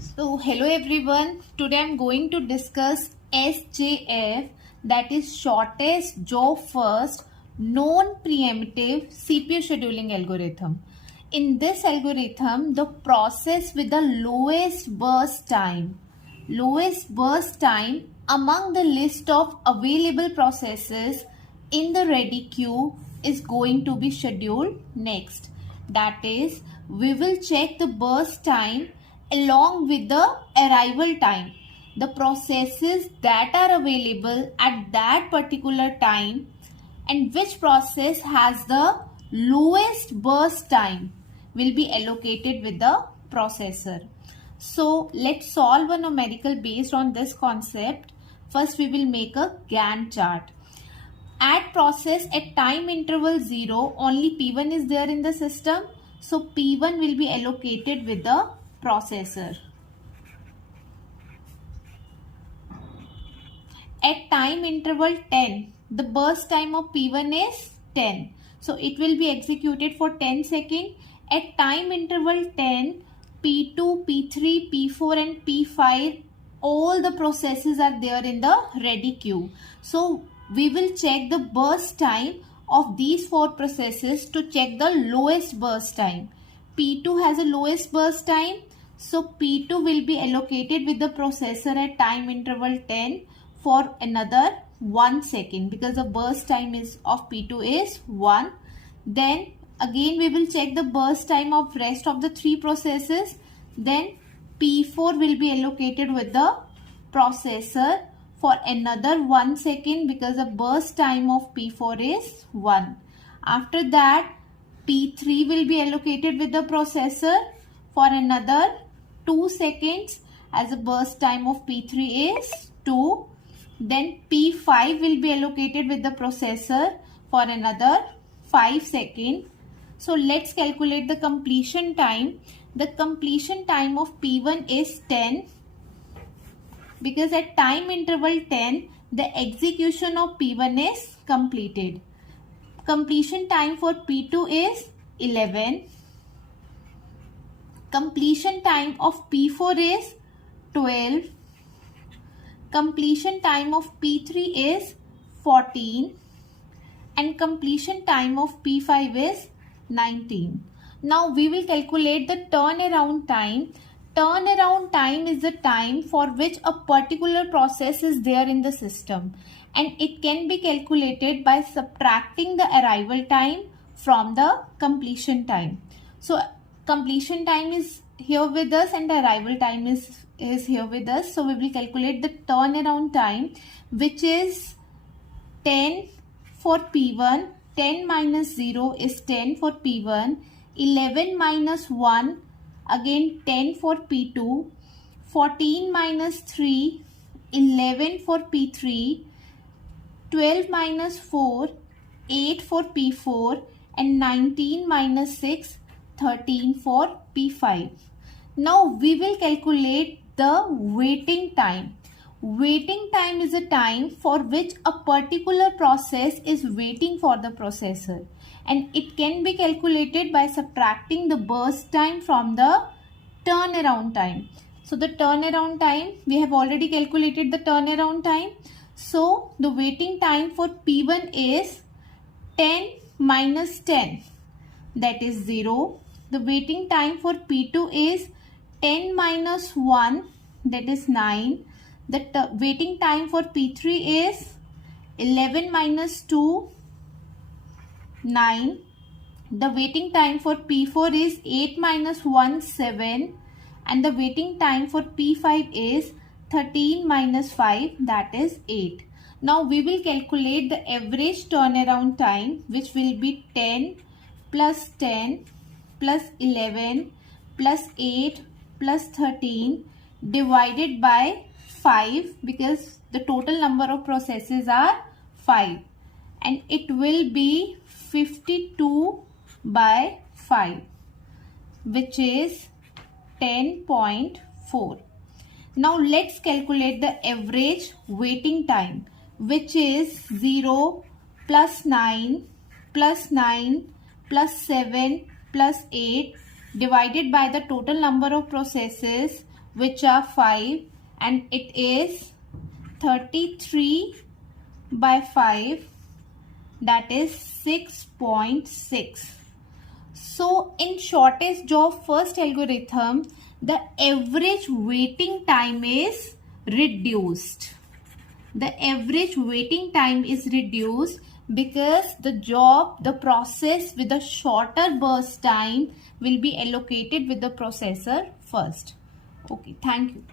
So hello everyone, today I am going to discuss SJF, that is shortest job first non-preemptive CPU scheduling algorithm. In this algorithm, the process with the lowest burst time among the list of available processes in the ready queue is going to be scheduled next. That is, we will check the burst time along with the arrival time, the processes that are available at that particular time and which process has the lowest burst time will be allocated with the processor. So let's solve a numerical based on this concept. First we will make a Gantt chart. At process at time interval 0, only P1 is there in the system. So P1 will be allocated with the processor. At time interval 10, the burst time of P1 is 10. So it will be executed for 10 seconds. At time interval 10, P2, P3, P4 and P5, all the processes are there in the ready queue. So we will check the burst time of these four processes to check the lowest burst time. P2 has a lowest burst time. So P2 will be allocated with the processor at time interval 10 for another 1 second because the burst time of P2 is 1. Then again we will check the burst time of rest of the three processes. Then P4 will be allocated with the processor for another 1 second because the burst time of P4 is 1. After that P3 will be allocated with the processor for another 2 seconds as the burst time of P3 is 2. Then P5 will be allocated with the processor for another 5 seconds. So let's calculate the completion time. The completion time of P1 is 10 because at time interval 10 the execution of P1 is completed. Completion time for P2 is 11. Completion time of P4 is 12. Completion time of P3 is 14 and completion time of P5 is 19. Now we will calculate the turnaround time. Turnaround time is the time for which a particular process is there in the system, and it can be calculated by subtracting the arrival time from the completion time. So completion time is here with us and the arrival time is here with us. So we will calculate the turnaround time, which is 10 for P1. 10 minus 0 is 10 for P1. 11 minus 1, again 10 for P2. 14 minus 3, 11 for P3. 12 minus 4, 8 for P4. And 19 minus 6, 13 for P5. Now we will calculate the waiting time. Waiting time is a time for which a particular process is waiting for the processor, and it can be calculated by subtracting the burst time from the turnaround time. So the turnaround time, we have already calculated the turnaround time. So the waiting time for P1 is 10 minus 10, that is 0. The waiting time for P2 is 10 minus 1, that is 9. The waiting time for P3 is 11 minus 2, 9. The waiting time for P4 is 8 minus 1, 7. And the waiting time for P5 is 13 minus 5, that is 8. Now we will calculate the average turnaround time, which will be 10 plus 10 plus 11 plus 8 plus 13 divided by 5, because the total number of processes are 5, and it will be 52 by 5, which is 10.4. Now let's calculate the average waiting time, which is 0 plus 9 plus 9 plus 7 plus 8 divided by the total number of processes, which are 5, and it is 33 by 5, that is 6.6. So in shortest job first algorithm, the average waiting time is reduced. The average waiting time is reduced because the process with a shorter burst time will be allocated with the processor first. Okay, thank you.